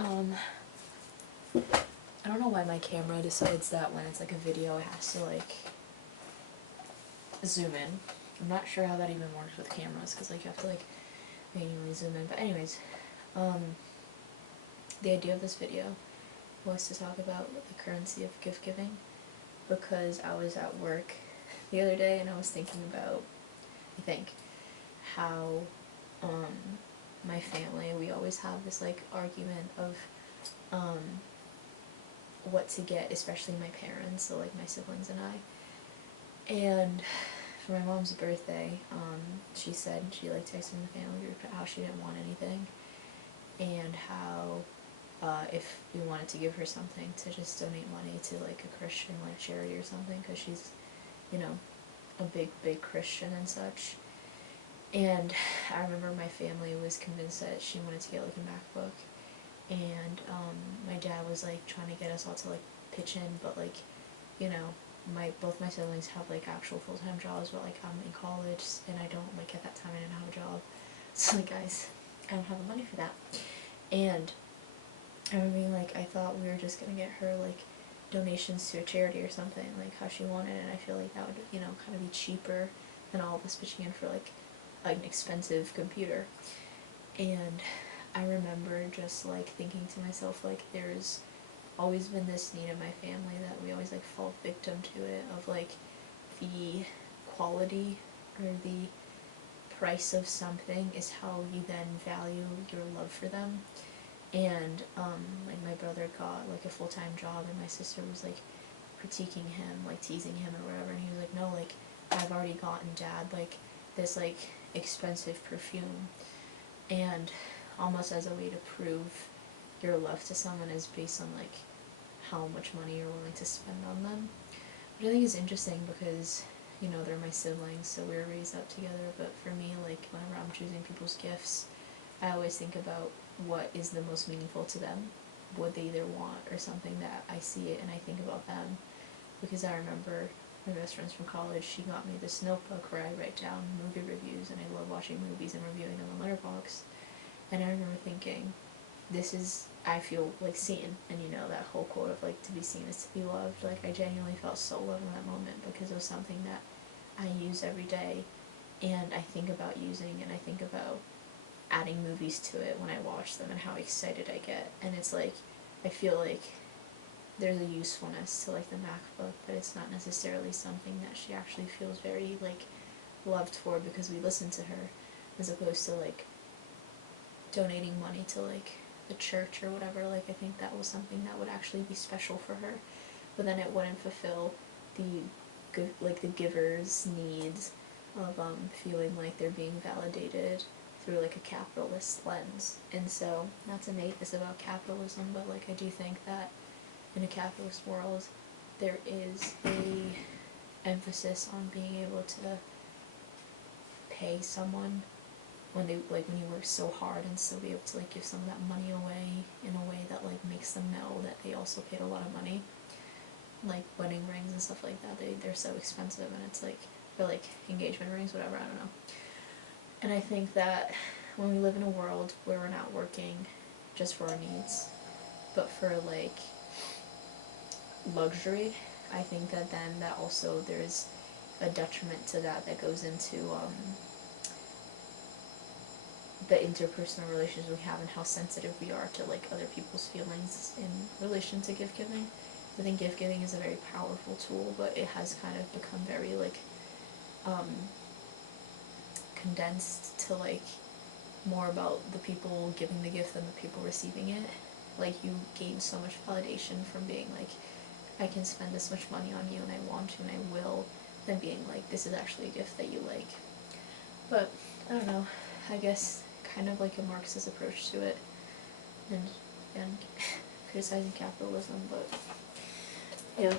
Um, I don't know why my camera decides that when it's like a video it has to like zoom in. I'm not sure how that even works with cameras because like you have to like manually zoom in. But anyways, the idea of this video was to talk about the currency of gift giving, because I was at work the other day and I was thinking about, I think, how my family, we always have this like argument of what to get, especially my parents, so like my siblings and I. And for my mom's birthday, she said, she like texted in the family group how she didn't want anything, and how if we wanted to give her something, to just donate money to like a Christian like charity or something, because she's, you know, a big Christian and such. And I remember my family was convinced that she wanted to get like a MacBook, and my dad was like trying to get us all to like pitch in, but like, you know, both my siblings have like actual full-time jobs, but like I'm in college and I don't, like at that time I didn't have a job, so like guys, I don't have the money for that. And I remember being like, I thought we were just gonna get her like donations to a charity or something, like how she wanted, and I feel like that would, you know, kind of be cheaper than all of us pitching in for like an expensive computer. And I remember just like thinking to myself, like, there's always been this need in my family that we always like fall victim to it, of like the quality or the price of something is how you then value your love for them. And like my brother got like a full-time job and my sister was like critiquing him, like teasing him or whatever, and he was like, no, like I've already gotten dad like this like expensive perfume. And almost as a way to prove your love to someone is based on like how much money you're willing to spend on them, which I think is interesting because, you know, they're my siblings, so we were raised up together. But for me, like whenever I'm choosing people's gifts, I always think about what is the most meaningful to them, what they either want or something that I see it and I think about them. Because I remember my best friends from college, she got me this notebook where I write down movie reviews, and I love watching movies and reviewing them on Letterboxd. And I remember thinking, this is, I feel like seen, and you know that whole quote of like, to be seen is to be loved. Like I genuinely felt so loved in that moment because it was something that I use every day, and I think about using, and I think about adding movies to it when I watch them and how excited I get. And it's like, I feel like there's a usefulness to like the MacBook, but it's not necessarily something that she actually feels very like loved for because we listen to her, as opposed to like donating money to like the church or whatever. Like I think that was something that would actually be special for her, but then it wouldn't fulfill the giver's needs of feeling like they're being validated through like a capitalist lens. And so, not to make this about capitalism, but like I do think that in a capitalist world there is a emphasis on being able to pay someone when they like when you work so hard, and still be able to like give some of that money away in a way that like makes them know that they also paid a lot of money. Like wedding rings and stuff like that, they're so expensive, and it's like, for like engagement rings, whatever, I don't know. And I think that when we live in a world where we're not working just for our needs, but for like luxury, I think that then that also there's a detriment to that goes into the interpersonal relations we have and how sensitive we are to like other people's feelings in relation to gift giving. I think gift giving is a very powerful tool, but it has kind of become very like condensed to like more about the people giving the gift than the people receiving it. Like you gain so much validation from being like, I can spend this much money on you and I want to and I will, than being like, this is actually a gift that you like. But I don't know, I guess kind of like a Marxist approach to it, and criticizing capitalism, but yeah.